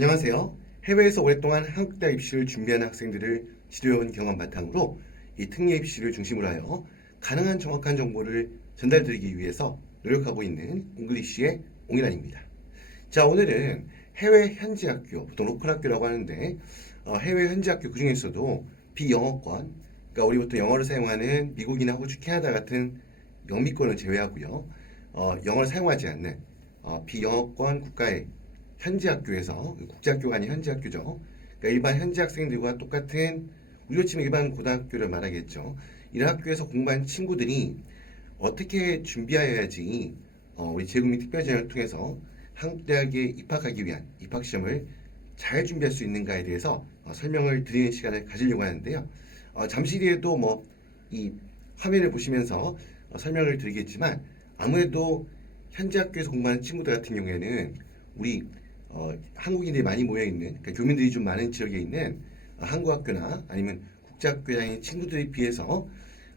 안녕하세요. 해외에서 오랫동안 한국대학 입시를 준비하는 학생들을 지도해온 경험 바탕으로 이 특례 입시를 중심으로 하여 가능한 정확한 정보를 전달드리기 위해서 노력하고 있는 잉글리시의 옹일환입니다. 자, 오늘은 해외 현지 학교, 보통 로컬 학교라고 하는데 해외 현지 학교 그 중에서도 비영어권, 그러니까 우리 보통 영어를 사용하는 미국이나 호주, 캐나다 같은 영미권을 제외하고요. 영어를 사용하지 않는 비영어권 국가의 현지 학교에서 국제학교가 아닌 현지 학교죠. 그러니까 일반 현지 학생들과 똑같은 우리로 치면 일반 고등학교를 말하겠죠. 이런 학교에서 공부한 친구들이 어떻게 준비해야지 우리 재국민 특별전형을 통해서 한국 대학에 입학하기 위한 입학 시험을 잘 준비할 수 있는가에 대해서 설명을 드리는 시간을 가지려고 하는데요. 잠시 뒤에도 이 화면을 보시면서 설명을 드리겠지만 아무래도 현지 학교에서 공부하는 친구들 같은 경우에는 우리 한국인들이 많이 모여있는, 그러니까 교민들이 좀 많은 지역에 있는 한국 학교나 아니면 국제학교에 다니는 친구들에 비해서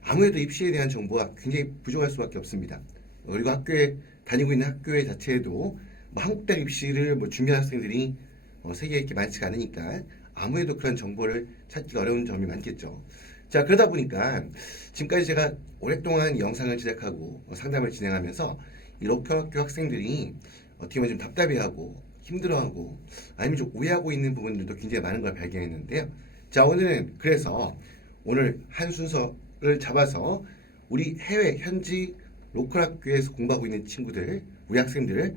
아무래도 입시에 대한 정보가 굉장히 부족할 수밖에 없습니다. 그리고 학교에 다니고 있는 학교에 자체에도 한국대학 입시를 준비하는 학생들이 세계에 이렇게 많지가 않으니까 아무래도 그런 정보를 찾기가 어려운 점이 많겠죠. 자, 그러다 보니까 지금까지 제가 오랫동안 영상을 제작하고 상담을 진행하면서 이 로컬 학교 학생들이 어떻게 보면 좀 답답해하고 힘들어하고 아니면 좀 오해하고 있는 부분들도 굉장히 많은 걸 발견했는데요. 자, 오늘은 그래서 오늘 한 순서를 잡아서 우리 해외 현지 로컬 학교에서 공부하고 있는 친구들, 우리 학생들을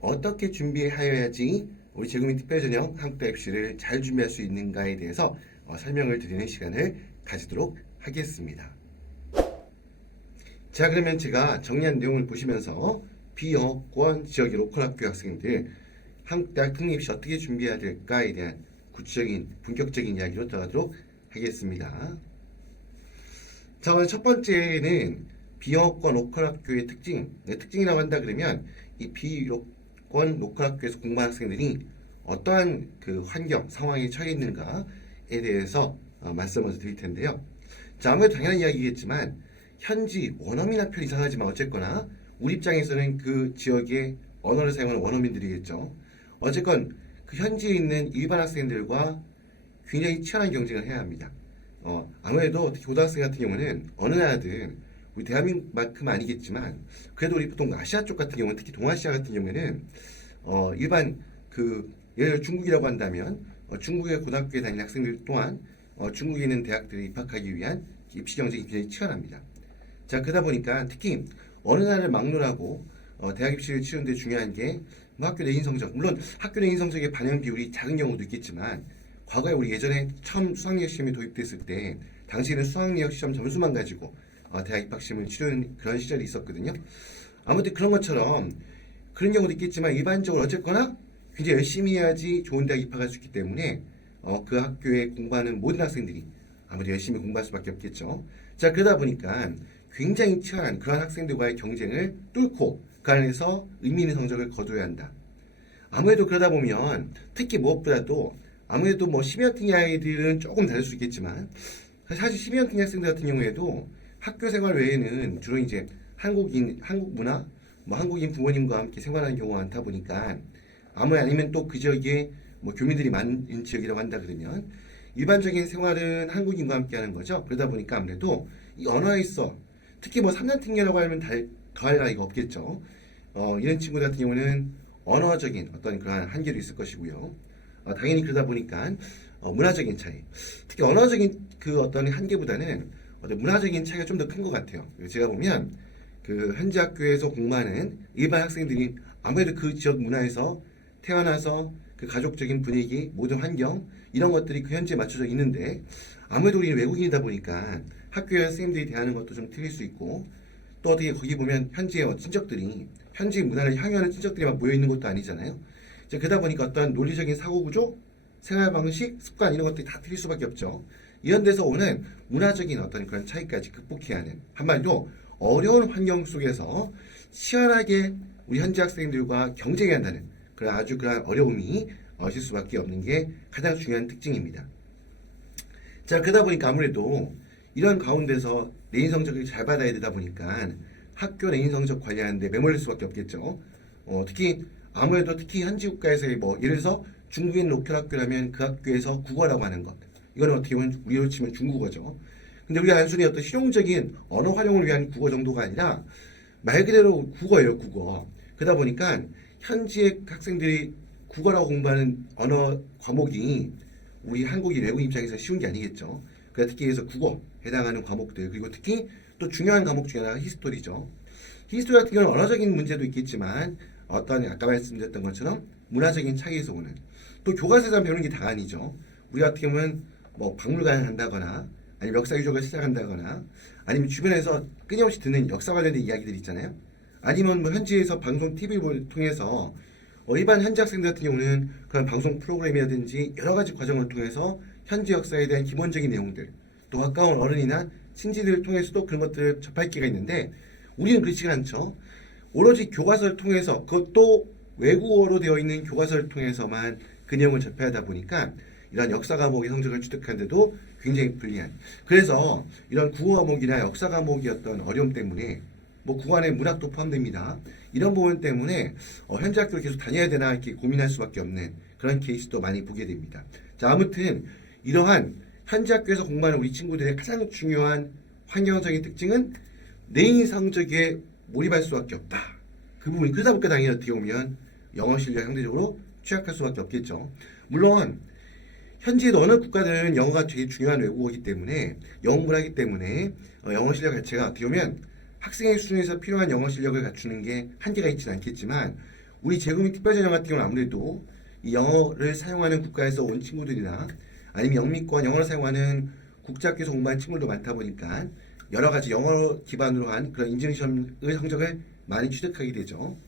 어떻게 준비해야지 우리 재국민 특별전형 한국대학 입시를 잘 준비할 수 있는가에 대해서 설명을 드리는 시간을 가지도록 하겠습니다. 자, 그러면 제가 정리한 내용을 보시면서 비영어권 지역의 로컬 학교 학생들 한국대학 특례 입시 어떻게 준비해야 될까에 대한 구체적인 본격적인 이야기로 들어가도록 하겠습니다. 자, 오늘 첫 번째는 비영어권 로컬 학교의 특징, 특징이라고 한다 그러면 이 비영어권 로컬 학교에서 공부하는 학생들이 어떠한 그 환경, 상황에 처해 있는가에 대해서 말씀을 드릴 텐데요. 자, 아무래도 당연한 이야기겠지만 현지 원어민 학교 이상하지만 어쨌거나 우리 입장에서는 그 지역의 언어를 사용하는 원어민들이겠죠. 어쨌건 그 현지에 있는 일반 학생들과 굉장히 치열한 경쟁을 해야 합니다. 아무래도 특히 고등학생 같은 경우는 어느 나라든 우리 대한민국만큼 아니겠지만 그래도 우리 보통 아시아 쪽 같은 경우는 특히 동아시아 같은 경우에는 일반 예를 들어 중국이라고 한다면 중국의 고등학교에 다니는 학생들 또한 중국에 있는 대학들에 입학하기 위한 입시 경쟁이 굉장히 치열합니다. 자, 그러다 보니까 특히 어느 나라를 막론하고 대학 입시를 치르는데 중요한 게 학교 내신 성적, 물론 학교 내신 성적의 반영 비율이 작은 경우도 있겠지만 과거에 우리 예전에 처음 수학능력 시험이 도입됐을 때 당시에는 수학능력 시험 점수만 가지고 대학 입학 시험을 치르는 그런 시절이 있었거든요. 아무튼 그런 것처럼 그런 경우도 있겠지만 일반적으로 어쨌거나 굉장히 열심히 해야지 좋은 대학 입학할 수 있기 때문에 그 학교에 공부하는 모든 학생들이 아무래도 열심히 공부할 수밖에 없겠죠. 자, 그러다 보니까 굉장히 치열한 그런 학생들과의 경쟁을 뚫고 그 안에서 의미 있는 성적을 거둬야 한다. 아무래도 그러다 보면 특히 무엇보다도 아무래도 12년 특례 아이들은 조금 다를 수 있겠지만 사실 12년 특례 학생들 같은 경우에도 학교 생활 외에는 주로 이제 한국 문화, 한국인 부모님과 함께 생활하는 경우가 많다 보니까 아니면 또 그 지역에 교민들이 많은 지역이라고 한다 그러면 일반적인 생활은 한국인과 함께 하는 거죠. 그러다 보니까 아무래도 이 언어에 있어 특히 3년 특례라고 하면 더할 나위가 없겠죠. 이런 친구들 같은 경우는 언어적인 어떤 그러한 한계도 있을 것이고요. 당연히 그러다 보니까 문화적인 차이, 특히 언어적인 그 어떤 한계보다는 문화적인 차이가 좀 더 큰 것 같아요. 제가 보면 그 현지 학교에서 공부하는 일반 학생들이 아무래도 그 지역 문화에서 태어나서 그 가족적인 분위기, 모든 환경 이런 것들이 그 현지에 맞춰져 있는데 아무래도 우리는 외국인이다 보니까 학교에 선생님들이 대하는 것도 좀 틀릴 수 있고 또 어떻게 거기 보면 현지의 친척들이 현지 문화를 향유하는 친척들이 막 모여 있는 것도 아니잖아요. 그러다 보니까 어떤 논리적인 사고구조, 생활 방식, 습관 이런 것들이 다 틀릴 수밖에 없죠. 이런 데서 오는 문화적인 어떤 그런 차이까지 극복해야 하는 한마디로 어려운 환경 속에서 치열하게 우리 현지 학생들과 경쟁해야 한다는 그런 아주 그런 어려움이 오실 수밖에 없는 게 가장 중요한 특징입니다. 자, 그러다 보니까 아무래도 이런 가운데서 내신 성적을 잘 받아야 되다 보니까 학교 내신 성적 관리하는데 매몰릴 수밖에 없겠죠. 특히 아무래도 특히 현지 국가에서의 예를 들어서 중국인 로컬 학교라면 그 학교에서 국어라고 하는 것. 이거는 어떻게 보면 우리로 치면 중국어죠. 근데 우리가 단순히 어떤 실용적인 언어 활용을 위한 국어 정도가 아니라 말 그대로 국어예요, 국어. 그러다 보니까 현지의 학생들이 국어라고 공부하는 언어 과목이 우리 한국인 외국인 입장에서 쉬운 게 아니겠죠. 그래서 특히 해서 국어 해당하는 과목들, 그리고 특히 또 중요한 과목 중에 하나가 히스토리죠. 히스토리 같은 경우는 언어적인 문제도 있겠지만 어떤 아까 말씀드렸던 것처럼 문화적인 차이에서 오는, 또 교과서에서 배우는 게 다 아니죠. 우리 같은 경우는 뭐 박물관을 간다거나 아니면 역사 유적을 시작한다거나 아니면 주변에서 끊임없이 듣는 역사 관련된 이야기들 있잖아요. 아니면 뭐 현지에서 방송 TV를 통해서 일반 현지 학생들 같은 경우는 그런 방송 프로그램이라든지 여러 가지 과정을 통해서 현지 역사에 대한 기본적인 내용들, 또 가까운 어른이나 친지들을 통해서도 그런 것들을 접할 기회가 있는데 우리는 그렇지가 않죠. 오로지 교과서를 통해서, 그것도 외국어로 되어 있는 교과서를 통해서만 그 내용을 접해야 하다 보니까 이런 역사 과목의 성적을 취득하는데도 굉장히 불리한, 그래서 이런 국어 과목이나 역사 과목의 어떤 어려움 때문에 뭐 국어 안에 문학도 포함됩니다. 이런 부분 때문에 현지 학교를 계속 다녀야 되나 이렇게 고민할 수밖에 없는 그런 케이스도 많이 보게 됩니다. 자, 아무튼 이러한 현지 학교에서 공부하는 우리 친구들의 가장 중요한 환경적인 특징은 내인 성적에 몰입할 수밖에 없다. 그 부분이 그러다 보니까 당연히 어떻게 보면 영어 실력이 상대적으로 취약할 수밖에 없겠죠. 물론 현지의 어느 국가들은 영어가 되게 중요한 외국어이기 때문에 영어 공부를 하기 때문에 영어 실력 자체가 어떻게 보면 학생의 수준에서 필요한 영어 실력을 갖추는 게 한계가 있지는 않겠지만 우리 재구민 특별전형 같은 경우는 아무래도 이 영어를 사용하는 국가에서 온 친구들이나 아니면 영미권 영어를 사용하는 국제학교에서 공부한 친구들도 많다 보니까 여러 가지 영어 기반으로 한 그런 인증시험의 성적을 많이 취득하게 되죠.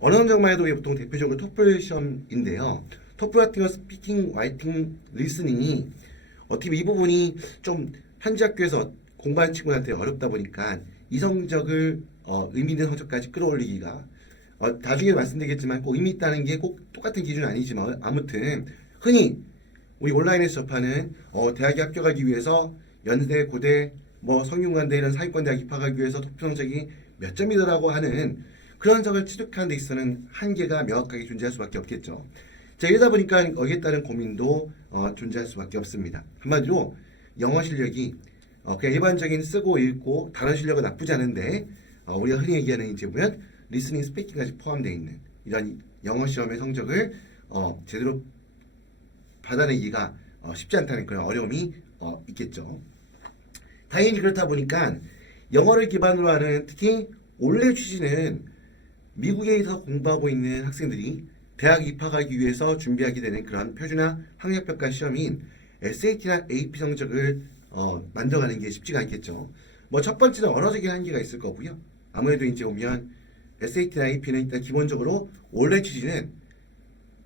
언어 성적만 해도 보통 대표적으로 토플 시험인데요. 토플 같은 경우 스피킹, 라이팅, 리스닝이 어떻게 보면 이 부분이 좀 현지 학교에서 공부하는 친구한테 어렵다 보니까 이 성적을 의미 있는 성적까지 끌어올리기가 나중에 말씀드리겠지만 꼭 의미 있다는 게 꼭 똑같은 기준은 아니지만 아무튼 흔히 우리 온라인에서 접하는 대학에 합격하기 위해서 연대, 고대, 뭐 성균관대 이런 사기권 대학 입학하기 위해서 토플 성적이 몇 점이더라고 하는 그런 성적을 취득하는 데 있어서는 한계가 명확하게 존재할 수밖에 없겠죠. 자, 이러다 보니까 여기에 따른 고민도 존재할 수밖에 없습니다. 한마디로 영어 실력이 그냥 일반적인 쓰고 읽고 단어 실력은 나쁘지 않은데 우리가 흔히 얘기하는 이제 보면 리스닝, 스피킹까지 포함되어 있는 이런 영어 시험의 성적을 제대로 받아내기가 쉽지 않다는 그런 어려움이 있겠죠. 당연히 그렇다 보니까 영어를 기반으로 하는 특히 올해 취지는 미국에서 공부하고 있는 학생들이 대학 입학하기 위해서 준비하게 되는 그런 표준화 학력평가 시험인 SAT나 AP 성적을 만들어가는 게 쉽지가 않겠죠. 뭐 첫 번째는 언어적인 한계가 있을 거고요. 아무래도 이제 오면 SAT나 AP는 일단 기본적으로 원래 취지는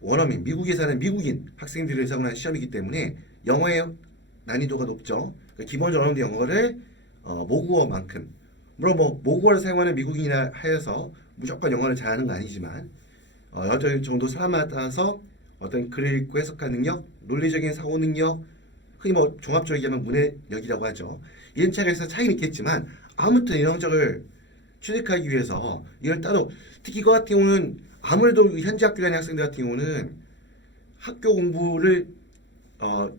원어민, 미국에 사는 미국인 학생들을 대상으로 한 시험이기 때문에 영어의 난이도가 높죠. 그러니까 기본적으로 어느 정도 영어를 모국어만큼, 물론 뭐 모국어를 사용하는 미국인이라 하여서 무조건 영어를 잘하는 건 아니지만 어느 정도 사람에 따라서 어떤 글을 읽고 해석하는 능력, 논리적인 사고 능력, 흔히 뭐 종합적으로 얘기하면 문해력이라고 하죠. 이런 차이에서 차이는 있겠지만 아무튼 이런 성적을 취득하기 위해서 이걸 따로, 특히 이거 같은 경우는 아무래도 현지 학교 다니는 학생들 같은 경우는 학교 공부를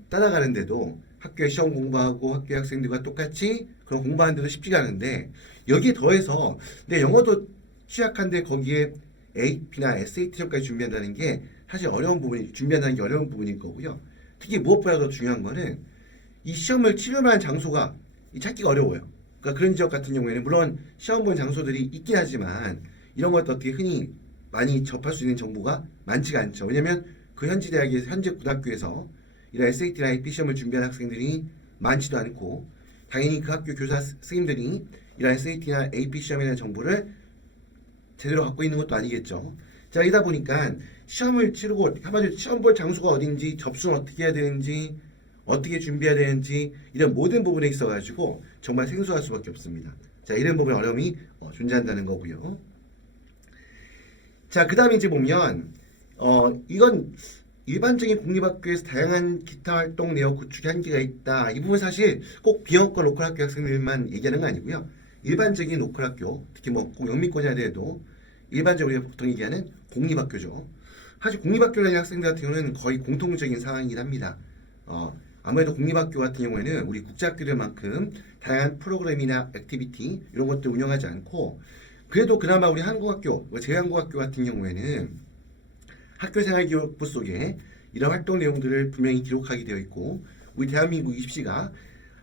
따라가는데도 학교에 시험 공부하고 학교 학생들과 똑같이 그런 공부하는데도 쉽지가 않은데 여기에 더해서 내 영어도 취약한데 거기에 AP나 SAT 시험까지 준비한다는 게 사실 준비한다는 게 어려운 부분일 거고요. 특히 무엇보다 더 중요한 거는 이 시험을 치를 만한 장소가 찾기가 어려워요. 그러니까 그런 지역 같은 경우에는 물론 시험 본 장소들이 있긴 하지만 이런 것도 어떻게 흔히 많이 접할 수 있는 정보가 많지가 않죠. 왜냐하면 그 현지 대학에서, 현지 고등학교에서 이런 SAT나 AP 시험을 준비하는 학생들이 많지도 않고 당연히 그 학교 교사 선생님들이 이런 SAT나 AP 시험에 대한 정보를 제대로 갖고 있는 것도 아니겠죠. 자, 이러다 보니까 시험을 치르고 한마디로 시험 볼 장소가 어딘지, 접수는 어떻게 해야 되는지, 어떻게 준비해야 되는지 이런 모든 부분에 있어가지고 정말 생소할 수밖에 없습니다. 자, 이런 부분에 어려움이 존재한다는 거고요. 자, 그 다음에 이제 보면 이건 일반적인 공립학교에서 다양한 기타 활동 내역 구축의 한계가 있다. 이 부분 사실 꼭 비영어권 로컬 학교 학생들만 얘기하는 거 아니고요. 일반적인 로컬 학교, 특히 뭐 영미권이라 해도 일반적으로 우리가 보통 얘기하는 공립학교죠. 사실 공립학교 다니는 학생들 같은 경우는 거의 공통적인 상황이긴 합니다. 아무래도 공립학교 같은 경우에는 우리 국제학교들만큼 다양한 프로그램이나 액티비티 이런 것들 운영하지 않고, 그래도 그나마 우리 한국학교, 제한국학교 같은 경우에는 학교생활기록부 속에 이런 활동 내용들을 분명히 기록하게 되어 있고, 우리 대한민국 입시가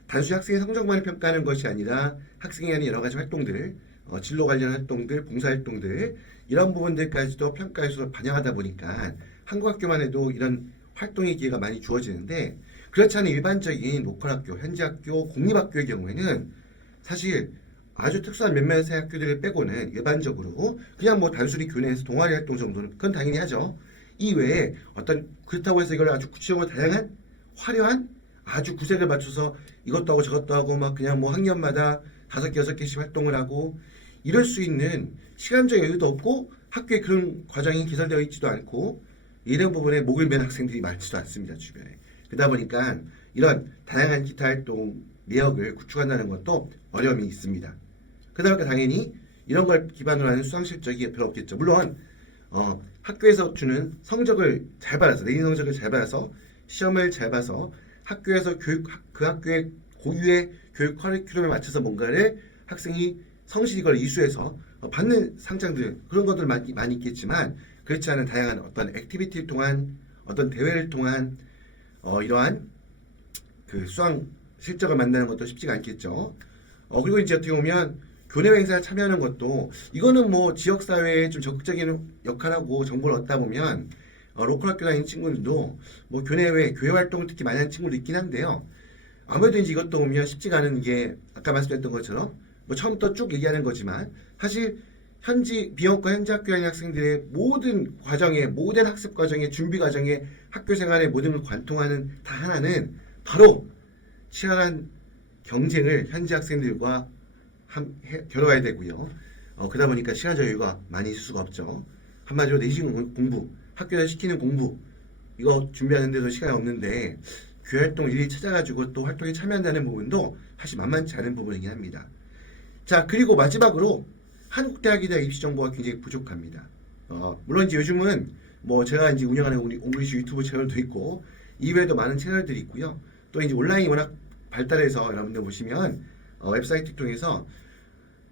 단순히 학생의 성적만을 평가하는 것이 아니라 학생에 대한 여러 가지 활동들, 진로 관련 활동들, 봉사활동들 이런 부분들까지도 평가에서 반영하다 보니까 한국학교만 해도 이런 활동의 기회가 많이 주어지는데, 그렇지 않은 일반적인 로컬학교, 현지학교, 공립학교의 경우에는 사실 아주 특수한 몇몇의 학교들을 빼고는 일반적으로 그냥 뭐 단순히 교내에서 동아리 활동 정도는 그건 당연히 하죠. 이외에 어떤 그렇다고 해서 이걸 아주 구체적으로 다양한 화려한 아주 구색을 맞춰서 이것도 하고 저것도 하고 막 그냥 뭐 학년마다 5개, 6개씩 활동을 하고 이럴 수 있는 시간적 여유도 없고 학교에 그런 과정이 개설되어 있지도 않고 이런 부분에 목을 맨 학생들이 많지도 않습니다, 주변에. 그러다 보니까 이런 다양한 기타 활동 내역을 구축한다는 것도 어려움이 있습니다. 그러다 보니까 당연히 이런 걸 기반으로 하는 수상 실적이 별로 없겠죠. 물론 학교에서 주는 성적을 잘 받아서, 내신 성적을 잘 받아서 시험을 잘 봐서 학교에서 그 학교의 고유의 교육 커리큘럼에 맞춰서 뭔가를 학생이 성실히 이걸 이수해서 받는 상장들, 그런 것들 많이 있겠지만, 그렇지 않은 다양한 어떤 액티비티를 통한 어떤 대회를 통한 이러한 그 수상 실적을 만드는 것도 쉽지가 않겠죠. 그리고 이제 어떻게 보면 교내 행사에 참여하는 것도, 이거는 뭐 지역사회에 좀 적극적인 역할하고 정보를 얻다 보면 로컬 학교 다니는 친구들도 뭐 교내외 교회 활동을 특히 많이 하는 친구도 있긴 한데요. 아무래도 이제 이것도 보면 쉽지가 않은 게, 아까 말씀드렸던 것처럼 뭐 처음부터 쭉 얘기하는 거지만 사실 비영과 현지 학교 다니는 학생들의 모든 과정에, 모든 학습 과정에, 준비 과정에, 학교 생활의 모든 걸 관통하는 다 하나는 바로 치열한 경쟁을 현지 학생들과 겨뤄야 되고요. 그러다 보니까 시간적 여유가 많이 있을 수가 없죠. 한마디로 내신 공부, 학교에서 시키는 공부, 이거 준비하는데도 시간이 없는데 교회 활동 일일이 찾아가지고 또 활동에 참여한다는 부분도 사실 만만치 않은 부분이긴 합니다. 자, 그리고 마지막으로 한국 대학에 대한 입시 정보가 굉장히 부족합니다. 물론 이제 요즘은 뭐 제가 이제 운영하는 우리 옹글리시 유튜브 채널도 있고 이외에도 많은 채널들이 있고요. 또 이제 온라인이 워낙 발달해서 여러분들 보시면 웹사이트 통해서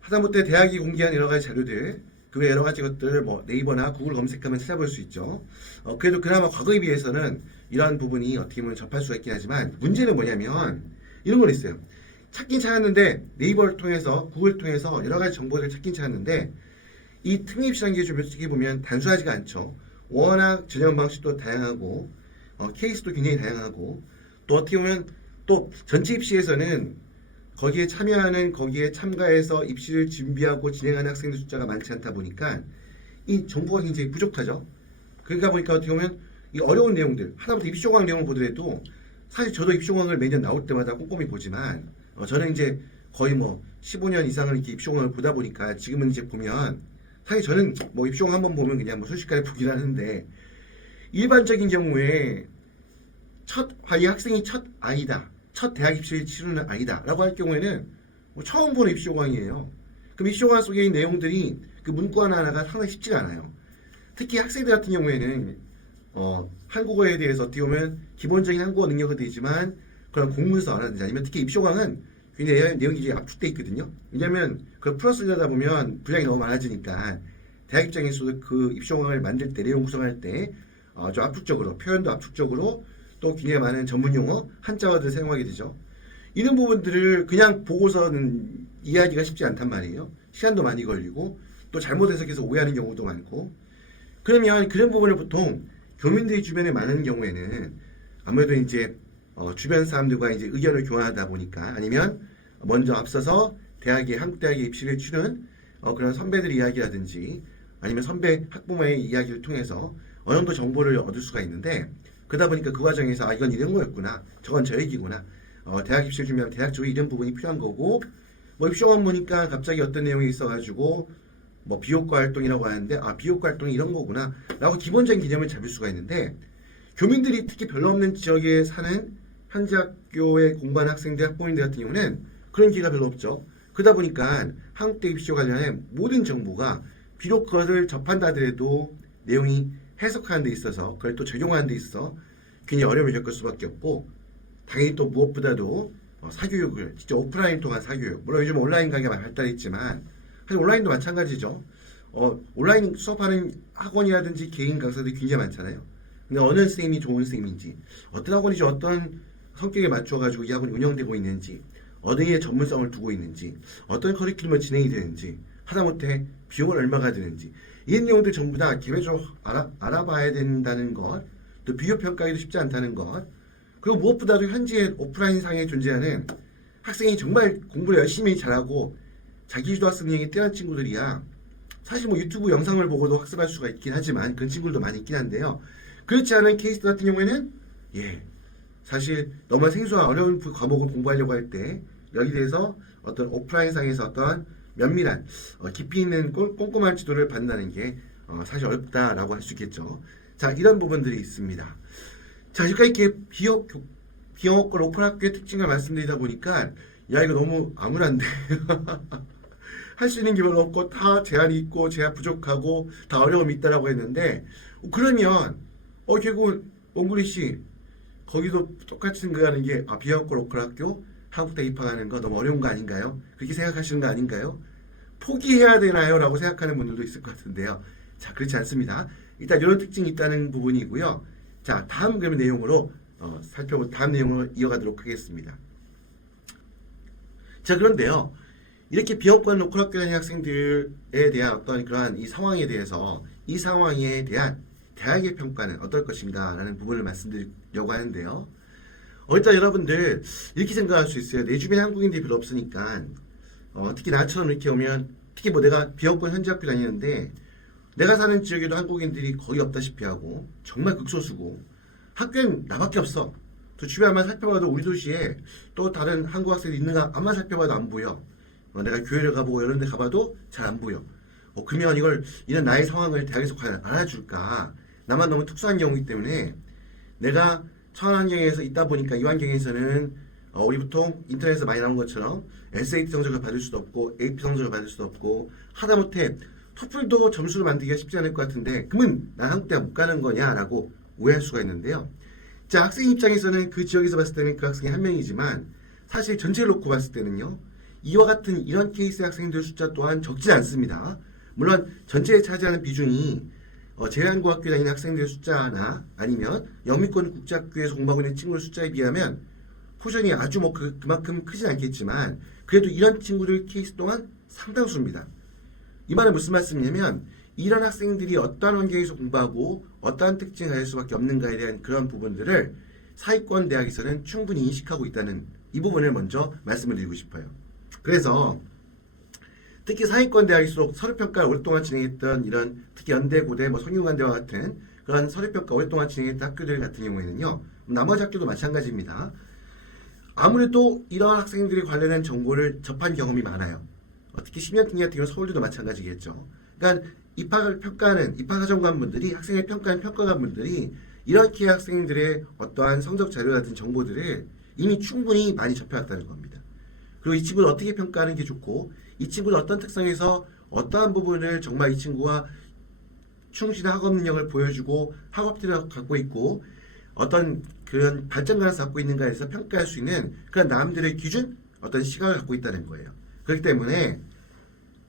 하다못해 대학이 공개한 여러 가지 자료들, 그 여러 가지 것들을 뭐 네이버나 구글 검색하면 찾아볼 수 있죠. 그래도 그나마 과거에 비해서는 이러한 부분이 어떻게 보면 접할 수가 있긴 하지만, 문제는 뭐냐면 이런 건 있어요. 찾긴 찾았는데 네이버를 통해서, 구글을 통해서 여러 가지 정보들을 찾긴 찾았는데 이 특립시라는 게 좀 어떻게 보면 단순하지가 않죠. 워낙 전형 방식도 다양하고 케이스도 굉장히 다양하고, 또 어떻게 보면 또 전체 입시에서는 거기에 참여하는, 거기에 참가해서 입시를 준비하고 진행하는 학생들 숫자가 많지 않다 보니까 이 정보가 굉장히 부족하죠. 그러니까 보니까 어떻게 보면 이 어려운 내용들, 하다못해 입시공학 내용을 보더라도, 사실 저도 입시공학을 매년 나올 때마다 꼼꼼히 보지만 저는 이제 거의 뭐 15년 이상을 이렇게 입시공학을 보다 보니까 지금은 이제 보면 사실 저는 뭐 입시공학 한번 보면 그냥 뭐 순식간에 보긴 하는데, 일반적인 경우에 이 학생이 첫 아이다, 첫 대학 입시를 치르는 아이다 라고 할 경우에는 뭐 처음 보는 입시공학이에요. 그럼 입시공학 속에 있는 내용들이 그 문구 하나하나가 상당히 쉽지가 않아요. 특히 학생들 같은 경우에는 한국어에 대해서 어떻게 보면 기본적인 한국어 능력은 되지만 그런 공문서라든지 아니면 특히 입시공학은 굉장히 내용이 압축돼 있거든요. 왜냐하면 그걸 풀어쓰려다 보면 분량이 너무 많아지니까 대학 입장에서도 그 입시공학을 만들 때, 내용 구성할 때 좀 압축적으로, 표현도 압축적으로, 또 굉장히 많은 전문 용어, 한자어들을 사용하게 되죠. 이런 부분들을 그냥 보고서는 이해하기가 쉽지 않단 말이에요. 시간도 많이 걸리고 또 잘못 해석해서 오해하는 경우도 많고. 그러면 그런 부분을 보통 교민들이 주변에 많은 경우에는 아무래도 이제 주변 사람들과 이제 의견을 교환하다 보니까, 아니면 먼저 앞서서 한국 대학에 입시를 치른 그런 선배들 이야기라든지 아니면 선배 학부모의 이야기를 통해서 어느 정도 정보를 얻을 수가 있는데, 그러다 보니까 그 과정에서 이건 이런 거였구나, 저건 저 얘기구나, 대학 입시를 준비하면 대학 쪽에 이런 부분이 필요한 거고, 뭐 입시공학 보니까 갑자기 어떤 내용이 있어가지고 뭐 비효과 활동이라고 하는데 비효과 활동이 이런 거구나 라고 기본적인 개념을 잡을 수가 있는데, 교민들이 특히 별로 없는 지역에 사는 현지 학교에 공부하는 학생들, 학부모님들 같은 경우는 그런 기회가 별로 없죠. 그러다 보니까 한국대 입시와 관련해 모든 정보가 비록 그것을 접한다 하더라도 내용이 해석하는 데 있어서 그걸 또 적용하는 데 있어 굉장히 어려움을 겪을 수밖에 없고 당연히 또 무엇보다도 사교육을 진짜 오프라인 통한 사교육 물론 요즘 온라인 강의가 많이 발달했지만 사실 온라인도 마찬가지죠. 온라인 수업하는 학원이라든지 개인 강사들이 굉장히 많잖아요. 근데 어느 선생님이 좋은 선생님인지 어떤 학원이 어떤 성격에 맞춰가지고 이 학원이 운영되고 있는지 어디에 전문성을 두고 있는지 어떤 커리큘럼을 진행이 되는지 하다못해 비용은 얼마가 드는지 이런 내용들 전부 다 개별적으로 알아봐야 된다는 것, 또 비교 평가하기도 쉽지 않다는 것, 그리고 무엇보다도 현재 오프라인 상에 존재하는 학생이 정말 공부를 열심히 잘하고 자기주도 학습 능력이 뛰어난 친구들이야 사실 뭐 유튜브 영상을 보고도 학습할 수가 있긴 하지만 그런 친구들도 많이 있긴 한데요. 그렇지 않은 케이스 같은 경우에는 사실 너무 생소한 어려운 과목을 공부하려고 할 때 여기 대해서 어떤 오프라인 상에서 어떤 면밀한 깊이 있는 꼼꼼한 지도를 받는다는 게 사실 어렵다라고 할 수 있겠죠. 자, 이런 부분들이 있습니다. 자, 여기까지 이렇게 비영어과 로컬 학교의 특징을 말씀드리다 보니까 야 이거 너무 암울한데 할 수 있는 게 별로 없고 다 제한이 있고 제한 부족하고 다 어려움이 있다라고 했는데 그러면 결국 원구리 씨 거기도 똑같이 생각하는 게 비영어과 로컬 학교 한국대 입학하는 거 너무 어려운 거 아닌가요? 그렇게 생각하시는 거 아닌가요? 포기해야 되나요? 라고 생각하는 분들도 있을 것 같은데요. 자, 그렇지 않습니다. 일단 이런 특징이 있다는 부분이고요. 자, 다음 그러면 내용으로 다음 내용으로 이어가도록 하겠습니다. 자, 그런데요. 이렇게 비영어권 로컬 학교 다니는 학생들에 대한 어떤 그러한 이 상황에 대해서 이 상황에 대한 대학의 평가는 어떨 것인가 라는 부분을 말씀드리려고 하는데요. 일단 여러분들 이렇게 생각할 수 있어요. 내 주변에 한국인들이 별로 없으니까 특히 나처럼 이렇게 오면 특히 뭐 내가 비영어권 현지 학교 다니는데 내가 사는 지역에도 한국인들이 거의 없다시피 하고 정말 극소수고 학교엔 나밖에 없어. 또 주변 한번 살펴봐도 우리 도시에 또 다른 한국 학생이 있는가 암만 살펴봐도 안 보여. 내가 교회를 가보고 이런 데 가봐도 잘 안 보여. 그러면 이런 나의 상황을 대학에서 과연 알아줄까? 나만 너무 특수한 경우이기 때문에 내가 처한 환경에서 있다 보니까 이 환경에서는 우리 보통 인터넷에서 많이 나온 것처럼 SAT 성적을 받을 수도 없고 AP 성적을 받을 수도 없고 하다못해 토플도 점수를 만들기가 쉽지 않을 것 같은데 그러면 난 한국대학 못 가는 거냐라고 오해할 수가 있는데요. 자, 학생 입장에서는 그 지역에서 봤을 때는 그 학생이 한 명이지만 사실 전체를 놓고 봤을 때는요. 이와 같은 이런 케이스의 학생들 숫자 또한 적지 않습니다. 물론 전체에 차지하는 비중이 제한고학교 다니는 학생들의 숫자나 아니면 영미권 국제학교에서 공부하고 있는 친구들 숫자에 비하면 포션이 아주 그만큼 크진 않겠지만 그래도 이런 친구들 케이스 또한 상당수입니다. 이 말은 무슨 말씀이냐면 이런 학생들이 어떠한 환경에서 공부하고 어떠한 특징을 가질 수밖에 없는가에 대한 그런 부분들을 사회권 대학에서는 충분히 인식하고 있다는 이 부분을 먼저 말씀을 드리고 싶어요. 그래서 특히 사회권 대학일수록 서류평가를 오랫동안 진행했던 이런 특히 연대, 고대, 성균관대와 같은 그런 서류평가 오랫동안 진행했던 학교들 같은 경우에는요. 나머지 학교도 마찬가지입니다. 아무래도 이런 학생들이 관련된 정보를 접한 경험이 많아요. 특히 심리학팀 같은 경우는 서울대도 마찬가지겠죠. 그러니까 입학을 평가하는 입학사정관분들이 학생을 평가하는 평가관분들이 이렇게 학생들의 어떠한 성적 자료 같은 정보들을 이미 충분히 많이 접해왔다는 겁니다. 그리고 이 친구를 어떻게 평가하는 게 좋고 이 친구는 어떤 특성에서 어떠한 부분을 정말 이 친구와 충실한 학업 능력을 보여주고 학업들을 갖고 있고 어떤 그런 발전 가능성을 갖고 있는가에서 평가할 수 있는 그런 나름대로의 기준 어떤 시각을 갖고 있다는 거예요. 그렇기 때문에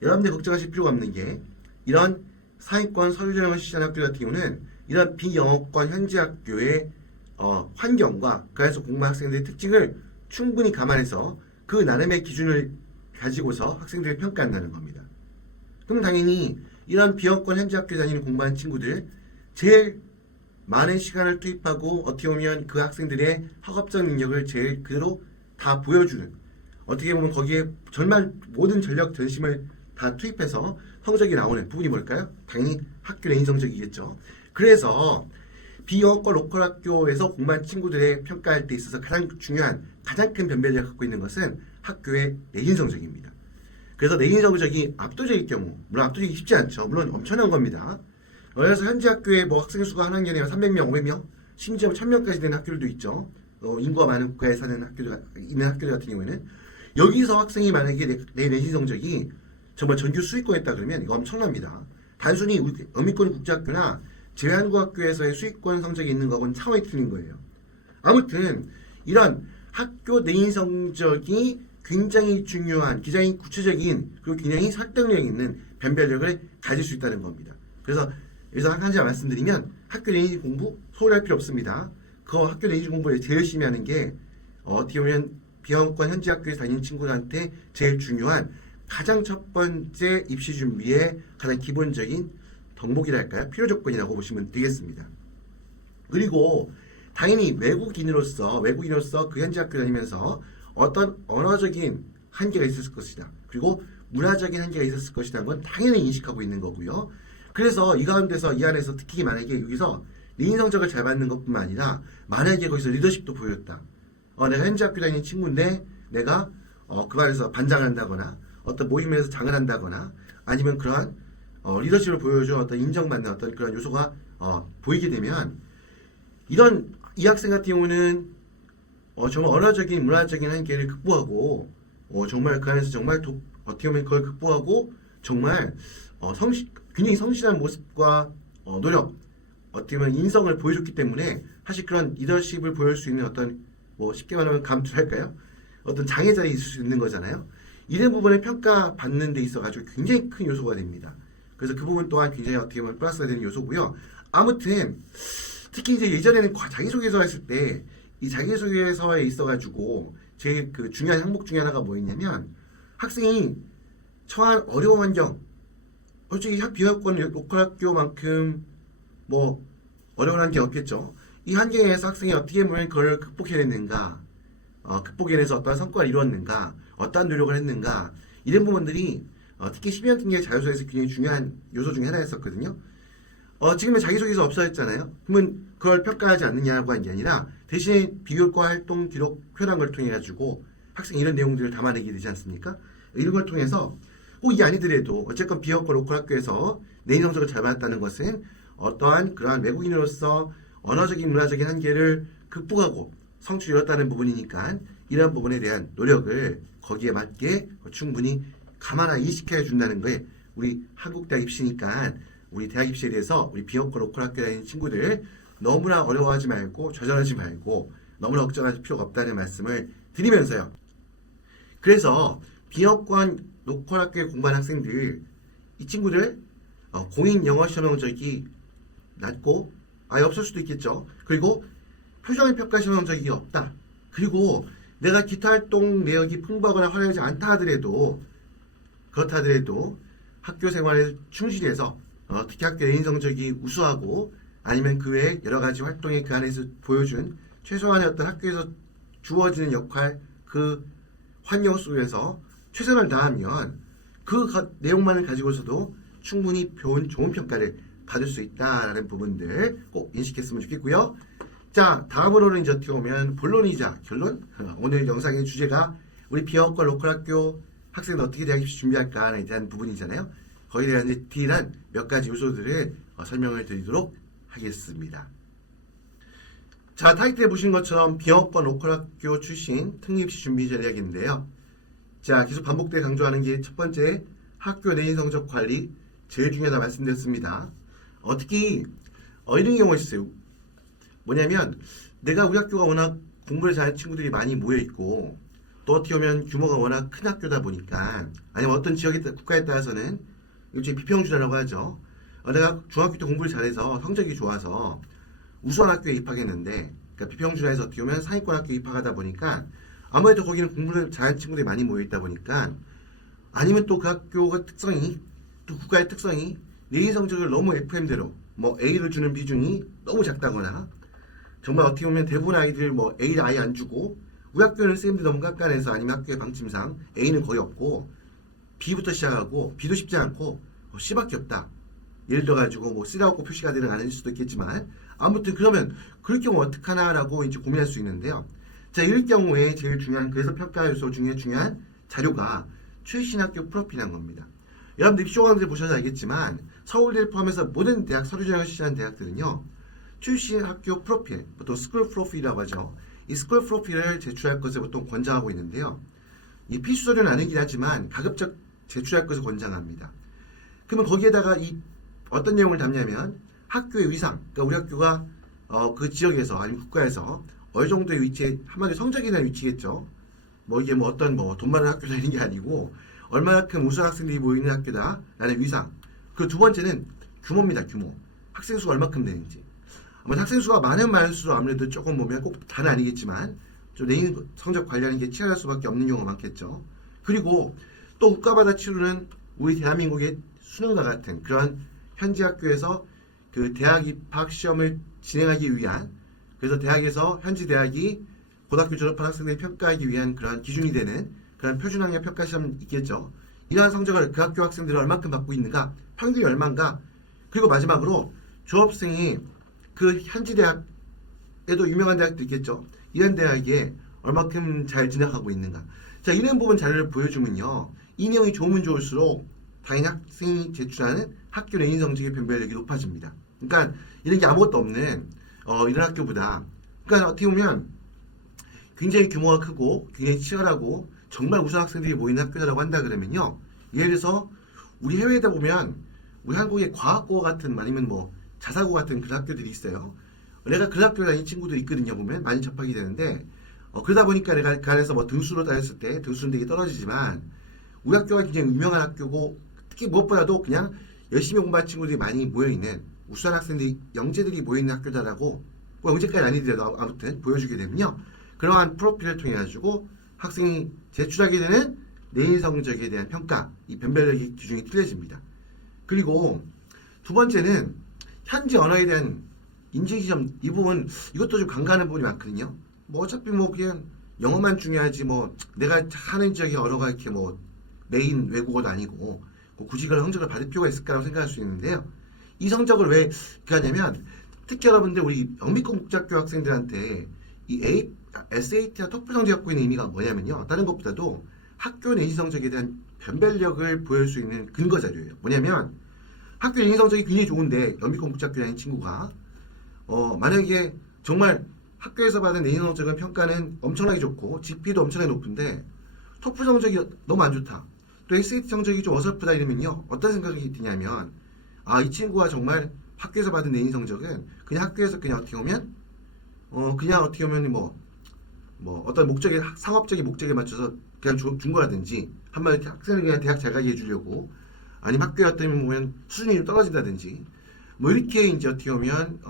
여러분들 걱정하실 필요가 없는 게 이런 상위권 서류전형을 실시하는 학교 같은 경우는 이런 비영어권 현지 학교의 환경과 그래서 공부하는 학생들의 특징을 충분히 감안해서 그 나름의 기준을 가지고서 학생들을 평가한다는 겁니다. 그럼 당연히 이런 비영어권 현지 학교에 다니는 공부하는 친구들 제일 많은 시간을 투입하고 어떻게 보면 그 학생들의 학업적 능력을 제일 그대로 다 보여주는 어떻게 보면 거기에 정말 모든 전력 전심을 다 투입해서 성적이 나오는 부분이 뭘까요? 당연히 학교 내인 성적이겠죠. 그래서 비영어권 로컬 학교에서 공부한 친구들의 평가할 때 있어서 가장 중요한 가장 큰 변별력을 갖고 있는 것은 학교의 내신 성적입니다. 그래서 내신 성적이 압도적일 경우 물론 압도적이기 쉽지 않죠. 물론 엄청난 겁니다. 그래서 현지 학교에 학생 수가 한 학년에 300명, 500명, 심지어 1000명까지 되는 학교들도 있죠. 인구가 많은 국가에 사는 있는 학교들 같은 경우에는 여기서 학생이 만약에 내 내신 성적이 정말 전교 수익권에 있다 그러면 이거 엄청납니다. 단순히 영미권 국제학교나 제한국학교에서의 수익권 성적이 있는 거하고는 차원이 틀린 거예요. 아무튼 이런 학교 내인 성적이 굉장히 중요한, 굉장히 구체적인, 그리고 굉장히 설득력 있는 변별력을 가질 수 있다는 겁니다. 그래서 여기서 한 가지 말씀드리면 학교 내인 공부 소홀히 할 필요 없습니다. 그 학교 내인 공부를 제일 열심히 하는 게 어떻게 보면 비영권 현지 학교에 다니는 친구들한테 제일 중요한 가장 첫 번째 입시 준비의 가장 기본적인 덕목이랄까요? 필요 조건이라고 보시면 되겠습니다. 그리고 당연히 외국인으로서 그 현지 학교 다니면서 어떤 언어적인 한계가 있었을 것이다. 그리고 문화적인 한계가 있었을 것이라는 건 당연히 인식하고 있는 거고요. 그래서 이 가운데서 이 안에서 특히 만약에 여기서 내인 성적을 잘 받는 것뿐만 아니라 만약에 거기서 리더십도 보였다. 내가 현지 학교 다니는 친구인데 내가 그 반에서 반장을 한다거나 어떤 모임에서 장을 한다거나 아니면 그러한 리더십을 보여줘 어떤 인정받는 어떤 그런 요소가 보이게 되면 이 학생 같은 경우는 정말 언어적인 문화적인 한계를 극복하고 정말 그 안에서 정말 어떻게 보면 그걸 극복하고 정말 굉장히 성실한 모습과 노력 어떻게 보면 인성을 보여줬기 때문에 사실 그런 리더십을 보여줄 수 있는 어떤 쉽게 말하면 감투랄까요? 어떤 장애자에 있을 수 있는 거잖아요. 이런 부분을 평가받는 데 있어가지고 굉장히 큰 요소가 됩니다. 그래서 그 부분 또한 굉장히 어떻게 보면 플러스가 되는 요소고요. 아무튼 특히 이제 예전에는 자기소개서 했을 때 이 자기소개서에 있어가지고 제일 그 중요한 항목 중에 하나가 뭐였냐면 학생이 처한 어려운 환경, 솔직히 비영권 로컬 학교만큼 어려운 환경 없겠죠. 이 환경에서 학생이 어떻게 보면 그걸 극복해냈는가, 극복해내서 어떠한 성과를 이루었는가, 어떠한 노력을 했는가, 이런 부분들이 특히 12학기의 자유소에서 굉장히 중요한 요소 중에 하나였었거든요. 지금은 자기소개서 없어졌잖아요. 그러면 그걸 평가하지 않느냐고 한 게 아니라 대신 비교과 활동 기록 표란 걸 통해 가지고 학생이 이런 내용들을 담아내게 되지 않습니까? 이런 걸 통해서 꼭 이 아니더라도 어쨌건 비영권 로컬 학교에서 내인 성적을 잘 받았다는 것은 어떠한 그러한 외국인으로서 언어적인 문화적인 한계를 극복하고 성취를 이뤘다는 부분이니까 이러한 부분에 대한 노력을 거기에 맞게 충분히 감안하여 인식해 준다는 거에 우리 한국대학 입시니까 우리 대학 입시에 대해서 우리 비영권 로컬 학교에 다니는 친구들 너무나 어려워하지 말고 좌절하지 말고 너무나 걱정할 필요가 없다는 말씀을 드리면서요. 그래서 비영권 로컬 학교에 공부하는 학생들 이 친구들 공인 영어 시험 성적이 낮고 아예 없을 수도 있겠죠. 그리고 표정의 평가 시험 성적이 없다. 그리고 내가 기타 활동 내역이 풍부하거나 화려하지 않다 하더라도 그렇다 하더라도 학교 생활에 충실해서 특히 학교 내인 성적이 우수하고 아니면 그 외에 여러 가지 활동에 그 안에서 보여준 최소한의 어떤 학교에서 주어지는 역할 그 환경 속에서 최선을 다하면 그 내용만을 가지고서도 충분히 좋은 평가를 받을 수 있다라는 부분들 꼭 인식했으면 좋겠고요. 자, 다음으로는 이제 어떻게 보면 본론이자 결론. 오늘 영상의 주제가 우리 비영권 로컬 학교 학생들 어떻게 대학 입시 준비할까에 대한 부분이잖아요. 거기에 대한 디테일한 몇 가지 요소들을 설명을 드리도록 하겠습니다. 자, 타이틀에 보시는 것처럼 비영권 로컬 학교 출신 특립시 준비 전략인데요. 자, 계속 반복되게 강조하는 게 첫 번째 학교 내인 성적 관리 제일 중요하다 말씀드렸습니다. 특히 이런 경우가 있어요. 뭐냐면 내가 우리 학교가 워낙 공부를 잘하는 친구들이 많이 모여있고 또 어떻게 보면 규모가 워낙 큰 학교다 보니까 아니면 어떤 지역에 국가에 따라서는 일종의 비평준화라고 하죠. 내가 중학교 때 공부를 잘해서 성적이 좋아서 우수한 학교에 입학했는데 그러니까 비평준화에서 어떻게 보면 상위권 학교에 입학하다 보니까 아무래도 거기는 공부를 잘하는 친구들이 많이 모여있다 보니까 아니면 또 그 학교가 특성이 또 국가의 특성이 내인 성적을 너무 FM대로 A를 주는 비중이 너무 작다거나 정말 어떻게 보면 대부분 아이들 A를 아예 안 주고 우리 학교는 쌤들이 너무 깐깐해서 아니면 학교의 방침상 A는 거의 없고 B부터 시작하고 B도 쉽지 않고 C밖에 없다. 예를 들어가지고 C라고 표시가 되는 않을 수도 있겠지만 아무튼 그러면 그럴 경우 어떡하나라고 이제 고민할 수 있는데요. 자, 이럴 경우에 제일 중요한 그래서 평가 요소 중에 중요한 자료가 출신 학교 프로필이라는 겁니다. 여러분들 입시호강들 보셔서 알겠지만 서울대를 포함해서 모든 대학 서류 전형을 실시하는 대학들은요. 출신 학교 프로필, 보통 스쿨 프로필이라고 하죠. 이 스쿨 프로필을 제출할 것을 보통 권장하고 있는데요. 이 필수 서류는 아니긴 하지만 가급적 제출할 것을 권장합니다. 그러면 거기에다가 이 어떤 내용을 담냐면 학교의 위상, 그러니까 우리 학교가 그 지역에서 아니면 국가에서 어느 정도의 위치에 한마디로 성적에 대한 위치겠죠. 뭐 이게 뭐 어떤 뭐 돈 많은 학교다 이런 게 아니고 얼마만큼 우수 학생들이 모이는 학교다라는 위상. 그 두 번째는 규모입니다. 규모. 학생 수가 얼마큼 되는지. 아마 학생 수가 많을수록 아무래도 조금 보면 꼭 다는 아니겠지만 좀 내인 성적 관리하는 게 치열할 수밖에 없는 경우가 많겠죠. 그리고 또 국가마다 치르는 우리 대한민국의 수능과 같은 그런 현지 학교에서 그 대학 입학 시험을 진행하기 위한, 그래서 대학에서 현지 대학이 고등학교 졸업한 학생들을 평가하기 위한 그런 기준이 되는 그런 표준학력 평가 시험이 있겠죠. 이러한 성적을 그 학교 학생들이 얼마큼 받고 있는가, 평균이 얼마인가, 그리고 마지막으로 졸업생이 그 현지 대학에도 유명한 대학도 있겠죠. 이런 대학에 얼마큼 잘 진학하고 있는가. 자, 이런 부분 자료를 보여주면요, 이 내용이 좋으면 좋을수록 당연히 학생이 제출하는 학교 내인 성적의 변별력이 높아집니다. 그러니까 이런 게 아무것도 없는 이런 학교보다, 그러니까 어떻게 보면 굉장히 규모가 크고 굉장히 치열하고 정말 우수 학생들이 모이는 학교라고 한다 그러면요, 예를 들어서 우리 해외에다 보면 우리 한국의 과학고 같은 아니면 뭐 자사고 같은 그런 학교들이 있어요. 내가 그 학교 다니는 친구도 있거든요. 보면 많이 접하게 되는데 그러다 보니까 내가 그 안에서 뭐 등수로 다녔을 때 등수는 되게 떨어지지만 우리 학교가 굉장히 유명한 학교고, 특히 무엇보다도 그냥 열심히 공부한 친구들이 많이 모여있는 우수한 학생들이, 영재들이 모여있는 학교다라고, 뭐 영재까지 아니더라도 아무튼 보여주게 되면요, 그러한 프로필을 통해 가지고 학생이 제출하게 되는 내인 성적에 대한 평가, 이 변별력의 기준이 틀려집니다. 그리고 두 번째는 현지 언어에 대한 인지시험, 이 부분, 이것도 좀 간과하는 부분이 많거든요. 뭐 어차피 뭐 그냥 영어만 중요하지 뭐 내가 하는 지역의 언어가 이렇게 뭐 메인 외국어도 아니고 굳이 그런 성적을 받을 필요가 있을까라고 생각할 수 있는데요. 이 성적을 왜 하냐면, 특히 여러분들 우리 영미권 국제학교 학생들한테 이 SAT와 토플 성적이 갖고 있는 의미가 뭐냐면요, 다른 것보다도 학교 내신 성적에 대한 변별력을 보여줄 수 있는 근거 자료예요. 뭐냐면 학교 내신 성적이 굉장히 좋은데 영미권 국제학교 다니는 친구가 만약에 정말 학교에서 받은 내신 성적은 평가는 엄청나게 좋고 GP도 엄청나게 높은데 토플 성적이 너무 안 좋다, 또 SAT 성적이 좀 어설프다 이러면요, 어떤 생각이 드냐면, 이 친구가 정말 학교에서 받은 내신 성적은 그냥 학교에서 그냥 어떻게 보면 그냥 어떻게 보면 뭐 어떤 목적에, 상업적인 목적에 맞춰서 그냥 준 거라든지, 한마디로 학생을 그냥 대학 잘 가게 해주려고, 아니면 학교에 어떤 보면 수준이 좀 떨어진다든지, 뭐 이렇게 이제 어떻게 보면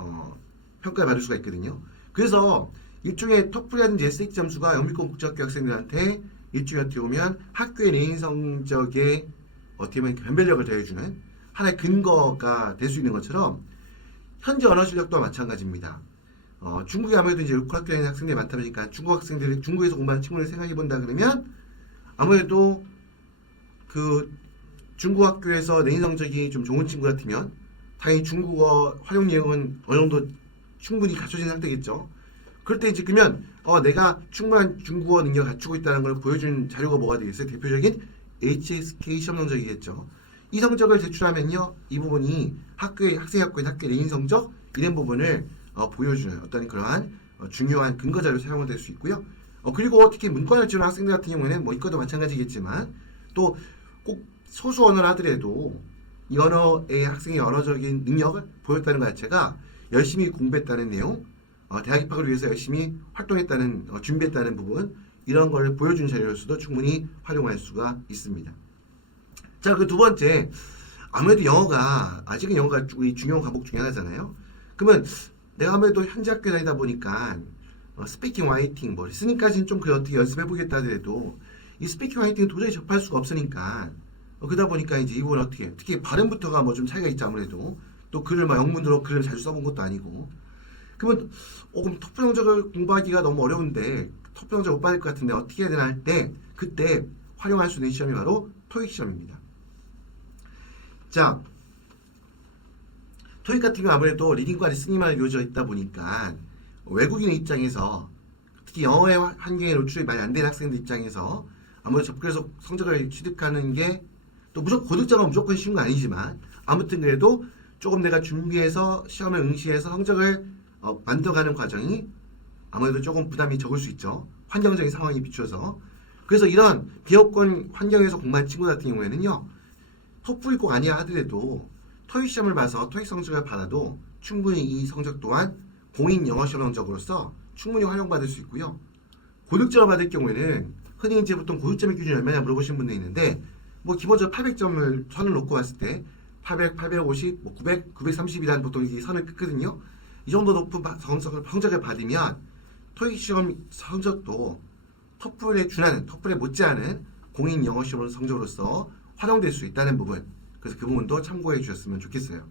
평가를 받을 수가 있거든요. 그래서 일종의 토플이라든지 SAT 점수가 영미권 국제학교 학생들한테 일종의 어떻게 보면 학교의 내인 성적에 어떻게 보면 변별력을 더해주는 하나의 근거가 될 수 있는 것처럼, 현지 언어 실력도 마찬가지입니다. 중국에 아무래도 이제 로컬 학교에 있는 학생들이 많다 보니까 중국 학생들이, 중국에서 공부하는 친구를 생각해 본다 그러면 아무래도 그 중국 학교에서 내인 성적이 좀 좋은 친구 같으면 당연히 중국어 활용 내용은 어느 정도 충분히 갖춰진 상태겠죠. 그럴 때 이제 그러면 내가 충분한 중국어 능력을 갖추고 있다는 걸 보여주는 자료가 뭐가 되겠어요? 대표적인 HSK 시험 성적이겠죠. 이 성적을 제출하면요, 이 부분이 학교의 학생이 갖고 있는 학교의 내인 성적, 이런 부분을 보여주는 어떤 그러한 중요한 근거 자료로 사용이 될 수 있고요. 그리고 특히 문과를 지원하는 학생들 같은 경우에는 뭐 이과도 마찬가지겠지만, 또 꼭 소수 언어를 하더라도 이 언어의 학생의 언어적인 능력을 보였다는 것 자체가 열심히 공부했다는 내용, 대학 입학을 위해서 열심히 활동했다는, 준비했다는 부분, 이런 걸 보여준 자료로서도 충분히 활용할 수가 있습니다. 자, 그 두 번째, 아무래도 영어가, 아직은 영어가 우리 중요 과목 중에 하나잖아요. 그러면 내가 아무래도 현지 학교 다니다 보니까 스피킹, 라이팅, 뭐 리스닝까지는 좀 그래 어떻게 연습해 보겠다 하더라도 이 스피킹, 라이팅은 도저히 접할 수가 없으니까, 그러다 보니까 이제 이 부분 어떻게, 특히 발음부터가 뭐 좀 차이가 있죠. 아무래도 또 글을 막 영문으로 글을 자주 써본 것도 아니고, 그러면 그럼 토플 성적을 공부하기가 너무 어려운데 토플 성적 못 받을 것 같은데 어떻게 해야 되나 할 때, 그때 활용할 수 있는 시험이 바로 토익 시험입니다. 자, 토익 같은 경우 아무래도 리딩과 리스닝만 이루어져 있다 보니까 외국인의 입장에서, 특히 영어의 환경에 노출이 많이 안 된 학생들 입장에서 아무래도 접근해서 성적을 취득하는 게, 또 무조건 고득점은 무조건 쉬운 거 아니지만 아무튼 그래도 조금 내가 준비해서 시험에 응시해서 성적을 만들어가는 과정이 아무래도 조금 부담이 적을 수 있죠. 환경적인 상황에 비춰서. 그래서 이런 비여권 환경에서 공부한 친구 같은 경우에는요, 토플이 꼭 아니야 하더라도 토익 시험을 봐서 토익 성적을 받아도 충분히 이 성적 또한 공인 영어 시험 성적으로서 충분히 활용받을 수 있고요. 고득점을 받을 경우에는 흔히 이제 보통 고득점의 기준이 얼마냐 물어보시는 분도 있는데 뭐 기본적으로 800점을 선을 놓고 봤을 때 800, 850, 뭐 900, 930이라는 보통 이 선을 긋거든요. 이 정도 높은 성적을 받으면 토익 시험 성적도 토플에 준하는, 토플에 못지않은 공인 영어 시험 성적으로서 활용될 수 있다는 부분. 그래서 그 부분도 참고해 주셨으면 좋겠어요.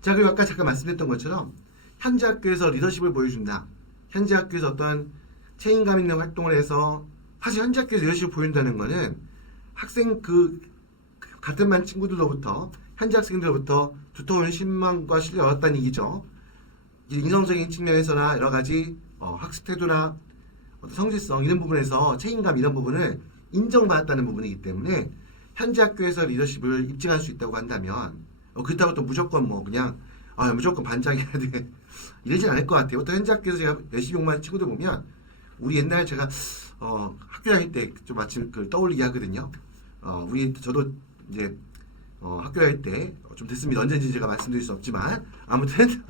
자, 그리고 아까 잠깐 말씀드렸던 것처럼 현재 학교에서 리더십을 보여준다. 현재 학교에서 어떤 책임감 있는 활동을 해서 사실 현재 학교에서 리더십을 보여준다는 거는 학생 같은 반 친구들로부터 현재 학생들로부터 두터운 신망과 신뢰를 얻었다는 얘기죠. 인성적인 측면에서나 여러 가지 학습 태도나 어떤 성실성 이런 부분에서 책임감 이런 부분을 인정받았다는 부분이기 때문에 현재 학교에서 리더십을 입증할 수 있다고 한다면 그렇다고 또 무조건 뭐 그냥 무조건 반장해야 돼 이러진 않을 것 같아요. 또 현재 학교에서 제가 열심히 공부하는 친구들 보면 우리 옛날에 제가 학교 다닐 때 좀 마침 떠올리게 하거든요. 저도 이제 학교 다닐 때 좀 됐습니다. 언제인지 제가 말씀드릴 수 없지만 아무튼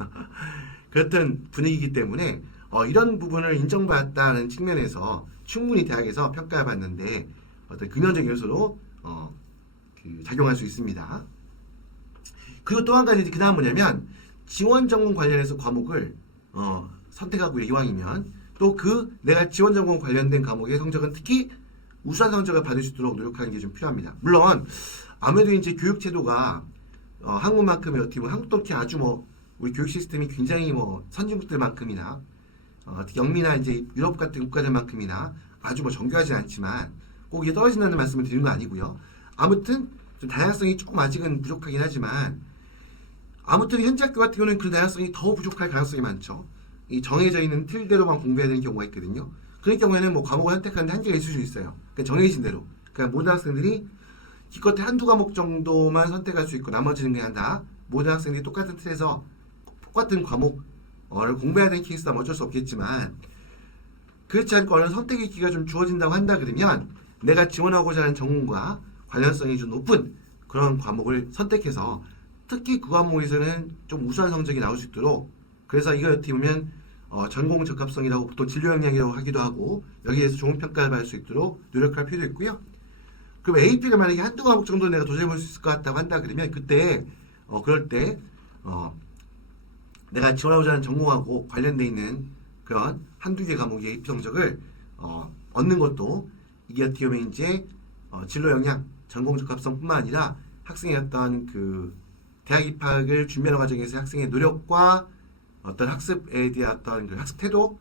그렇던 분위기이기 때문에 이런 부분을 인정받았다는 측면에서 충분히 대학에서 평가를 받는데 어떤 근원적 요소로 작용할 수 있습니다. 그리고 또 한 가지 그 다음 뭐냐면 지원 전공 관련해서 과목을 선택하고 이왕이면 또 내가 지원 전공 관련된 과목의 성적은 특히 우수한 성적을 받을 수 있도록 노력하는 게 좀 필요합니다. 물론 아무래도 이제 교육 제도가 한국만큼이 어떻게 보면 한국도 이렇게 아주 우리 교육 시스템이 굉장히 선진국들만큼이나 특히 영미나 이제 유럽 같은 국가들만큼이나 아주 정교하지 않지만 꼭 이게 떨어진다는 말씀을 드리는 거 아니고요. 아무튼 좀 다양성이 조금 아직은 부족하긴 하지만 아무튼 현재 학교 같은 경우는 그 다양성이 더 부족할 가능성이 많죠. 이 정해져 있는 틀대로만 공부해야 되는 경우가 있거든요. 그런 경우에는 과목을 선택하는데 한계가 있을 수 있어요. 그러니까 정해진 대로. 그러니까 모든 학생들이 기껏해 한두 과목 정도만 선택할 수 있고 나머지는 그냥 다 모든 학생들이 똑같은 틀에서 똑같은 과목을 공부해야 되는 케이스라면 어쩔 수 없겠지만 그렇지 않고 어느 선택의 기회가 좀 주어진다고 한다 그러면 내가 지원하고자 하는 전공과 관련성이 좀 높은 그런 과목을 선택해서 특히 그 과목에서는 좀 우수한 성적이 나올 수 있도록 그래서 이걸 어떻게 보면 전공 적합성이라고 보통 진로 역량이라고 하기도 하고 여기에서 좋은 평가를 받을 수 있도록 노력할 필요가 있고요. 그럼 AP를 만약에 한두 과목 정도 내가 도전해볼 수 있을 것 같다고 한다 그러면 그때 그럴 때 내가 지원하고자 하는 전공하고 관련돼 있는 그런 한두 개 과목의 AP 성적을 얻는 것도 이게 어떻게 보면 이제 진로 역량, 전공 적합성뿐만 아니라 학생의 어떤 대학 입학을 준비하는 과정에서 학생의 노력과 어떤 학습에 대한 어떤 학습 태도,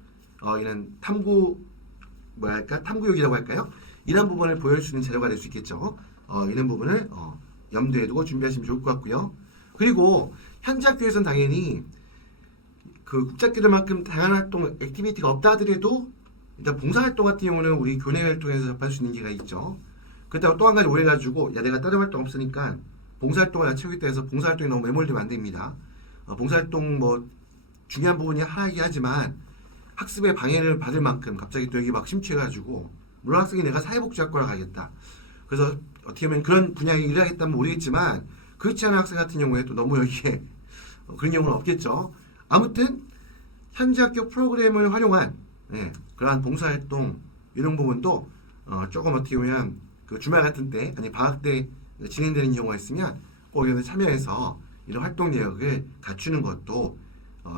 이런 탐구욕이라고 할까요? 이런 부분을 보여줄 수 있는 자료가 될 수 있겠죠. 이런 부분을 염두에 두고 준비하시면 좋을 것 같고요. 그리고 현재 학교에서는 당연히 국제학교들만큼 다양한 활동, 액티비티가 없다 하더라도 일단 봉사활동 같은 경우는 우리 교내 활동에서 접할 수 있는 기회가 있죠. 그렇다고 또 한 가지 오해가지고 내가 다른 활동 없으니까 봉사활동을 채우겠다 해서 봉사활동이 너무 매몰되면 안 됩니다. 봉사활동 중요한 부분이 하나이긴 하지만 학습에 방해를 받을 만큼 갑자기 또 여기 심취해가지고 물론 학생이 내가 사회복지학과를 가겠다. 그래서 어떻게 보면 그런 분야에 일을 하겠다면 모르겠지만 그렇지 않은 학생 같은 경우에 또 너무 여기에 그런 경우는 없겠죠. 아무튼 현재 학교 프로그램을 활용한 그러한 봉사활동 이런 부분도 조금 어떻게 보면 주말 같은 때 아니 방학 때 진행되는 경우가 있으면 꼭 여기서 참여해서 이런 활동 내역을 갖추는 것도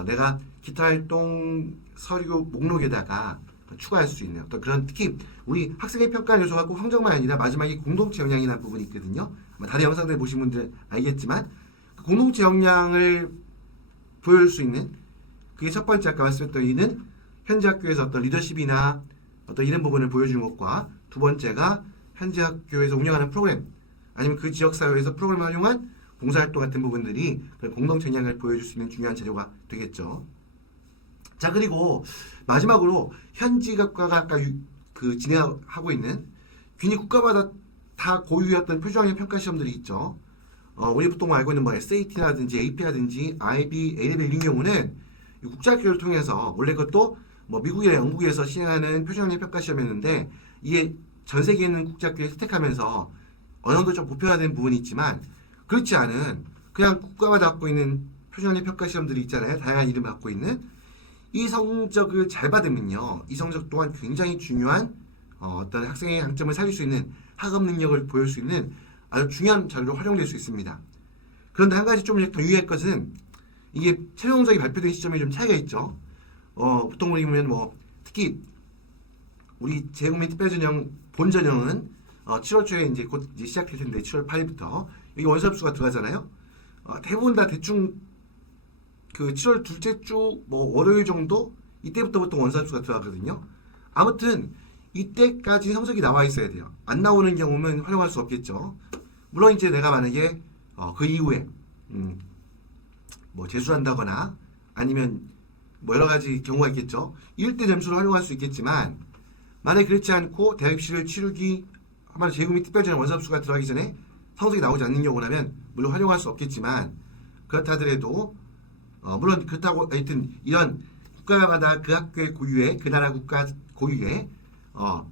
내가 기타 활동 서류 목록에다가 추가할 수 있는 어떤 그런 특히 우리 학생의 평가 요소가 꼭 성적만 아니라 마지막에 공동체 역량이라는 부분이 있거든요. 다른 영상들 보신 분들 알겠지만 그 공동체 역량을 보여줄 수 있는 그게 첫 번째 아까 말씀드렸던 이는 현재 학교에서 어떤 리더십이나 어떤 이런 부분을 보여주는 것과 두 번째가 현재 학교에서 운영하는 프로그램 아니면 그 지역사회에서 프로그램을 활용한 봉사활동 같은 부분들이 공동체 역량을 보여줄 수 있는 중요한 재료가 되겠죠. 자 그리고 마지막으로 현지학과가 아까 진행하고 있는 괜히 국가마다 다 고유였던 표준학력 평가 시험들이 있죠. 우리 보통 알고 있는 SAT라든지 AP라든지 IB, A레벨 이런 경우는 국제학교를 통해서 원래 그것도 미국이나 영국에서 시행하는 표준학력 평가 시험이었는데 이게 전 세계에 있는 국제학교에 혜택하면서 어느 정도 좀 보편화된 부분이 있지만 그렇지 않은 그냥 국가마다 갖고 있는 표준학력 평가 시험들이 있잖아요. 다양한 이름을 갖고 있는 이 성적을 잘 받으면요, 이 성적 또한 굉장히 중요한 어떤 학생의 강점을 살릴 수 있는 학업 능력을 보일 수 있는 아주 중요한 자료로 활용될 수 있습니다. 그런데 한 가지 좀 더 유의할 것은 이게 최종 성적이 발표된 시점에 좀 차이가 있죠. 보통 우리 보면 뭐 특히 우리 재국민 특별전형 본전형은 7월 초에 이제 곧 이제 시작될 텐데 7월 8일부터 여기 원서합수가 들어가잖아요. 대부분 다 대충 그 7월 둘째 주 뭐 월요일 정도 이때부터 보통 원서합수가 들어가거든요. 아무튼 이때까지 성적이 나와 있어야 돼요. 안 나오는 경우는 활용할 수 없겠죠. 물론 이제 내가 만약에 그 이후에 뭐 재수한다거나 아니면 뭐 여러 가지 경우가 있겠죠. 이럴 때 점수를 활용할 수 있겠지만 만약에 그렇지 않고 대학 입시를 치르기 한마디로 재국민 특별전형 원서합수가 들어가기 전에 성적이 나오지 않는 경우라면 물론 활용할 수 없겠지만 그렇다 하더라도 물론 그렇다고 하여튼 이런 국가마다 그 학교의 고유의 그 나라 국가 고유의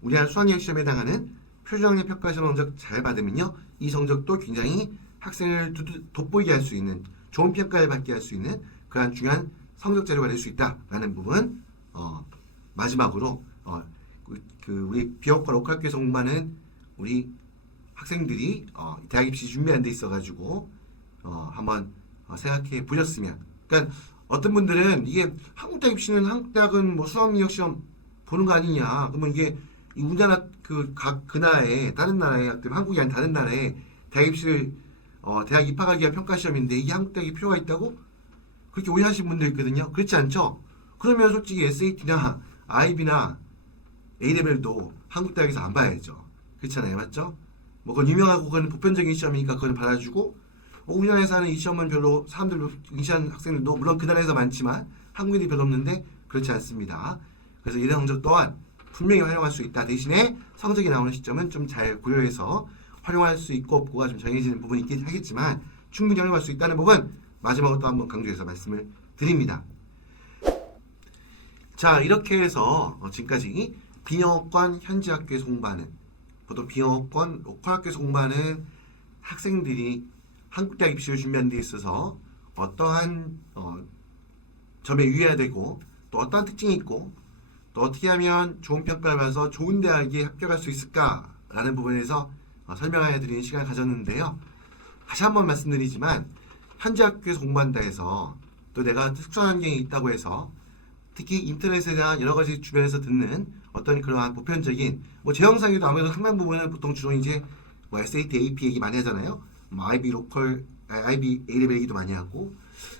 우리나라 수학여행 시험에 해당하는 표준학력 평가 시험 성적 잘 받으면요 이 성적도 굉장히 학생을 돋보이게 할 수 있는 좋은 평가를 받게 할 수 있는 그러한 중요한 성적 자료가 될 수 있다라는 부분 마지막으로 우리 비교과 로컬 학교에서 공부하는 우리 학생들이 대학 입시 준비하는 데 있어가지고 한번 생각해 보셨으면 그러니까 어떤 분들은 이게 한국대학 입시는 한국대학은 뭐 수학능력 시험 보는 거 아니냐 그러면 이게 우리나라 그 나라의 다른 나라의 학교 한국이 아닌 다른 나라의 대학 입시를 대학 입학하기 위한 평가 시험인데 이게 한국대학이 필요가 있다고 그렇게 오해하시는 분들 있거든요. 그렇지 않죠? 그러면 솔직히 SAT나 IB나 A레벨도 한국대학에서 안 봐야죠. 그렇잖아요. 맞죠? 뭐 그건 유명하고 그건 보편적인 시험이니까 그걸 받아주고 우리나라에서 하는 이 시험은 별로 사람들 응시하는 학생들도 물론 그 나라에서 많지만 한국인이 별로 없는데 그렇지 않습니다. 그래서 이런 성적 또한 분명히 활용할 수 있다. 대신에 성적이 나오는 시점은 좀 잘 고려해서 활용할 수 있고 없고가 좀 정해지는 부분이 있긴 하겠지만 충분히 활용할 수 있다는 부분 마지막으로 또 한번 강조해서 말씀을 드립니다. 자 이렇게 해서 지금까지 비영어권 현지 학교에서 공부하는 보통 비영어권 로컬 학교에서 공부하는 학생들이 한국대학 입시를 준비하는 데 있어서 어떠한 점에 유의해야 되고 또 어떠한 특징이 있고 또 어떻게 하면 좋은 평가를 받아서 좋은 대학에 합격할 수 있을까라는 부분에서 설명해 드리는 시간을 가졌는데요. 다시 한번 말씀드리지만 현지 학교에서 공부한다 해서 또 내가 특수한 환경이 있다고 해서 특히 인터넷이나 여러 가지 주변에서 듣는 어떤 그러한 보편적인 뭐 제 영상에도 아무래도 상당 부분은 보통 주로 이제 뭐 SAT, AP 얘기 많이 하잖아요. 뭐 IB 로컬, IB A레벨 얘기도 많이 하고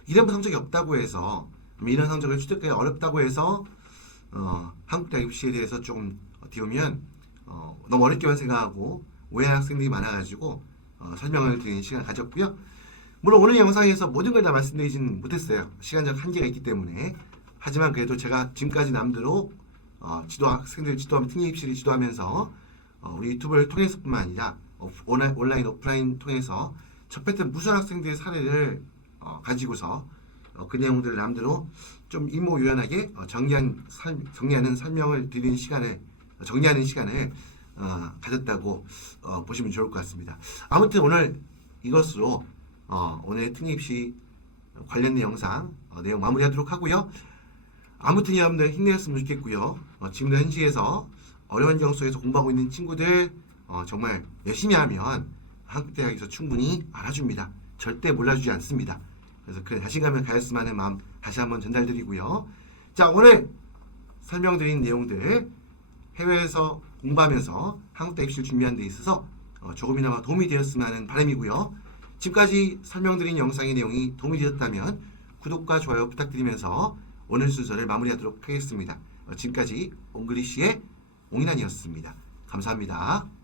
이런 성적이 없다고 해서 이런 성적을 취득하기 어렵다고 해서 한국대학 입시에 대해서 좀 어떻게 보면 너무 어렵게만 생각하고 오해하는 학생들이 많아가지고 설명을 드리는 시간을 가졌고요. 물론 오늘 영상에서 모든 걸 다 말씀드리진 못했어요. 시간적 한계가 있기 때문에. 하지만 그래도 제가 지금까지 남대로 학생들 지도하면 특례 입시를 지도하면서 우리 유튜브를 통해서뿐만 아니라 온라인 오프라인 통해서 접했던 무数학생들의 사례를 가지고서 그 내용들을 남대로 좀 일모요연하게 정리하는 설명을 드리는 시간을 정리하는 시간을 가졌다고 보시면 좋을 것 같습니다. 아무튼 오늘 이것으로 오늘 특례 입시 관련된 영상 내용 마무리하도록 하고요. 아무튼 여러분들 힘내셨으면 좋겠고요. 지금도 현지에서 어려운 환경 속에서 공부하고 있는 친구들 정말 열심히 하면 한국대학에서 충분히 알아줍니다. 절대 몰라주지 않습니다. 그래서 그래 자신감을 가졌으면 하는 마음 다시 한번 전달드리고요. 자 오늘 설명드린 내용들 해외에서 공부하면서 한국대학 입시를 준비하는 데 있어서 조금이나마 도움이 되었으면 하는 바람이고요. 지금까지 설명드린 영상의 내용이 도움이 되었다면 구독과 좋아요 부탁드리면서 오늘 순서를 마무리하도록 하겠습니다. 지금까지 옹글리시의 옹인환이었습니다. 감사합니다.